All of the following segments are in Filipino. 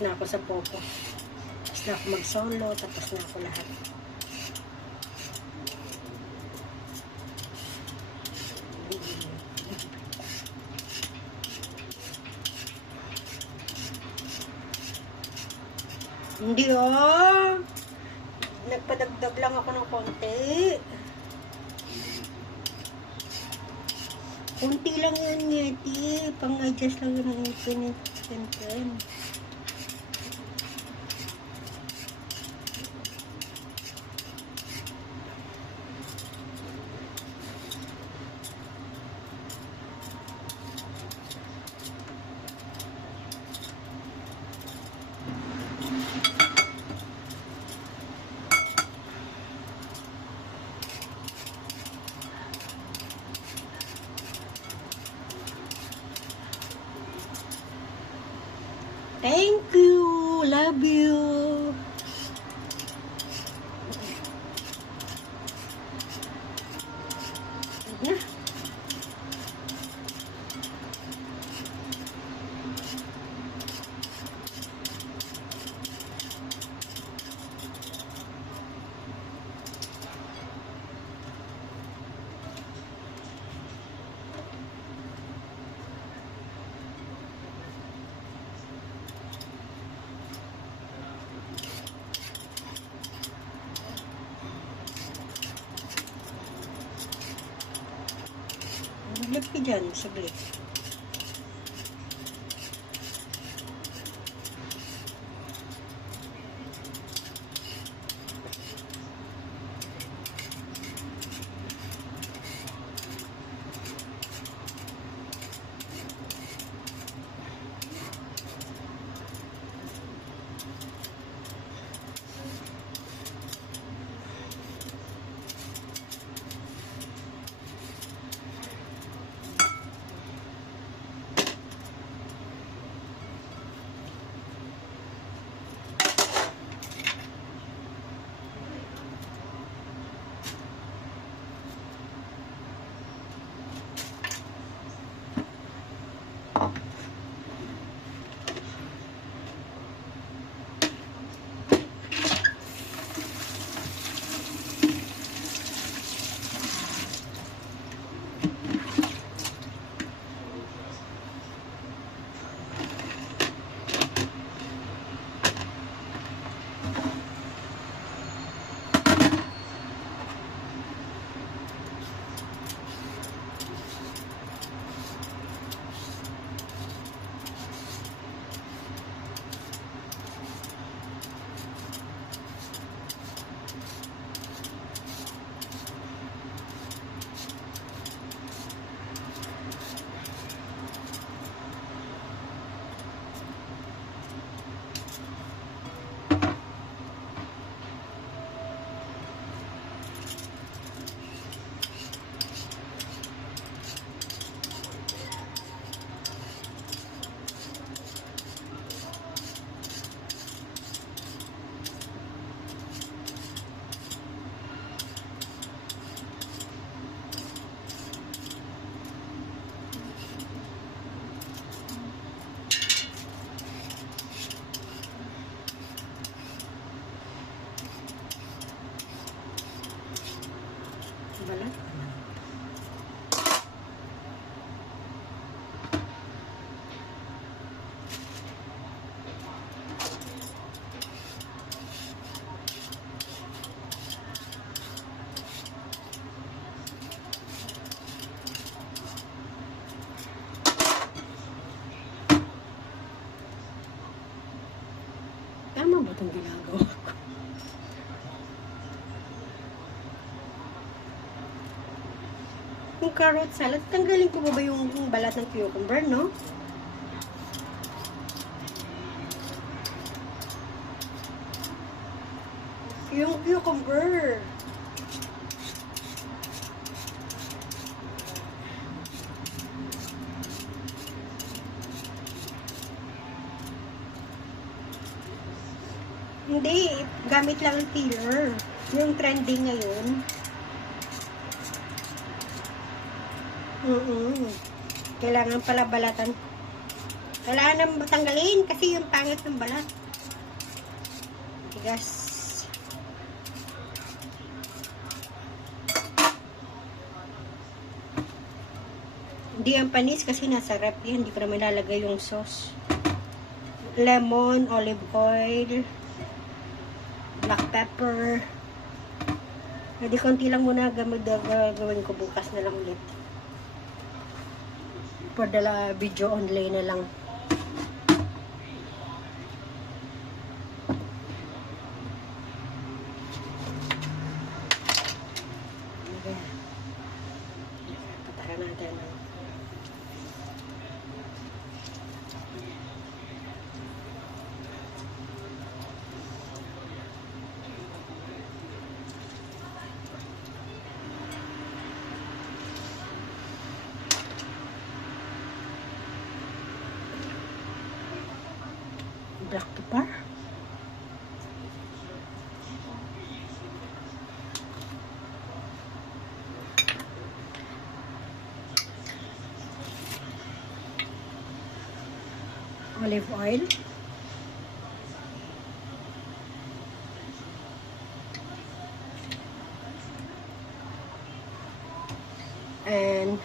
Tapos na ako sa popo. Tapos na ako mag-solo. Tapos na ako lahat. Hindi nagpadagdag lang ako ng konti. Konti lang yun, Yeti. Pang-adjust lang yun ng infinite. Thank you. Love you. Na. Maglag ka dyan, saglit. Balat. Tama ba itong ginagawa ko? Yung carrot salad, tanggalin ko ba yung balat ng cucumber, no? Yung cucumber. Hindi, gamit lang ang peeler. Yung trending ngayon. Kailangan pala balatan. Kailangan nang tanggalin kasi yung pangit ng balat. Tigas. Hindi ang panis kasi nasa rep yan. Hindi ko naman lalagay yung sauce. Lemon, olive oil, black pepper. Hindi, konti lang muna gawin ko, bukas na lang ulit. For the video only na lang. Pataka natin. Black pepper. Olive oil. And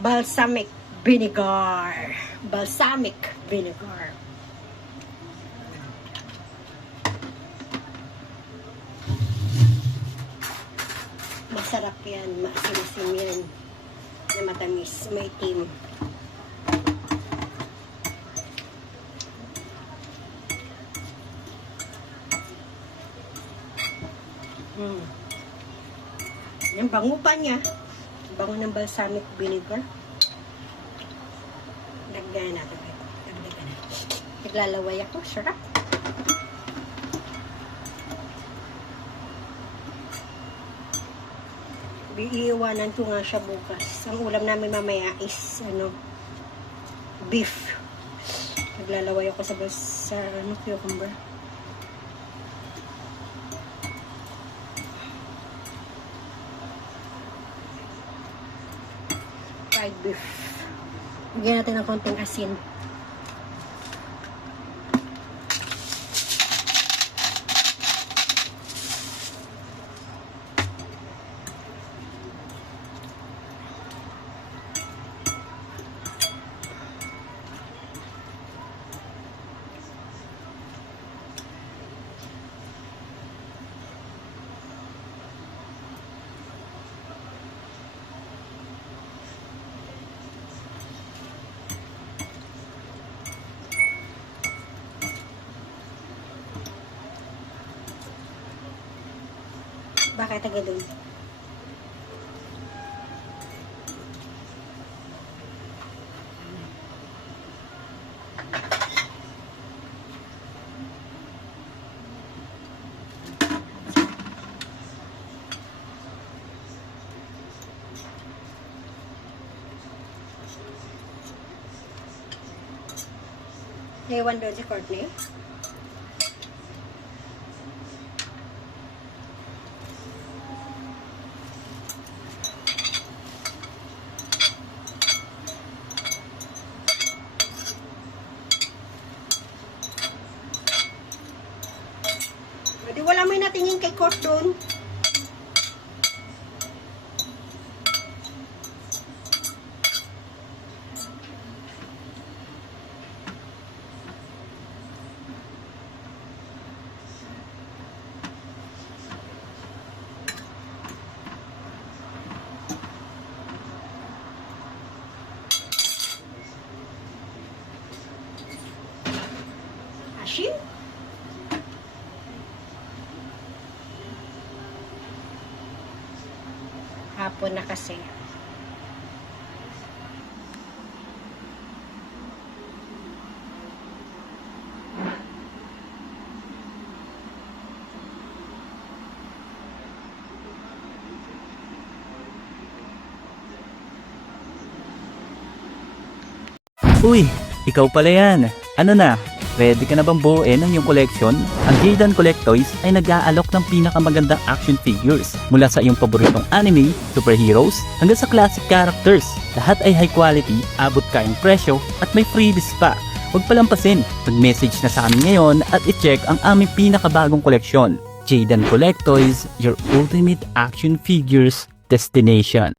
balsamic vinegar. Balsamic vinegar. Masarap yan. Maasim-asim yan. Na matamis. May itim. Yan, bango pa niya. Bango ng balsamic vinegar. Dagdagan natin. Dagdagan natin. Naglalaway ako. Sarap. Iiwanan ko nga siya bukas. Ang ulam namin mamaya is beef. Naglalaway ako sa cucumber. Fried beef. Bigyan natin ng konting asin. Bakit taga doon? Naiwan doon si Courtney. Di wala may natingin kay Court doon. Asin? Hapon na kasi. Uy, ikaw pala yan. Ano na? Ready ka na bang buuin ang iyong collection? Ang Jaydan Collectoys ay nag-aalok ng pinakamagandang action figures mula sa iyong paboritong anime, superheroes, hanggang sa classic characters. Lahat ay high quality, abot kayang presyo at may freebies pa. Huwag palampasin, mag-message na sa amin ngayon at i-check ang aming pinakabagong koleksyon. Jaydan Collectoys, your ultimate action figures destination.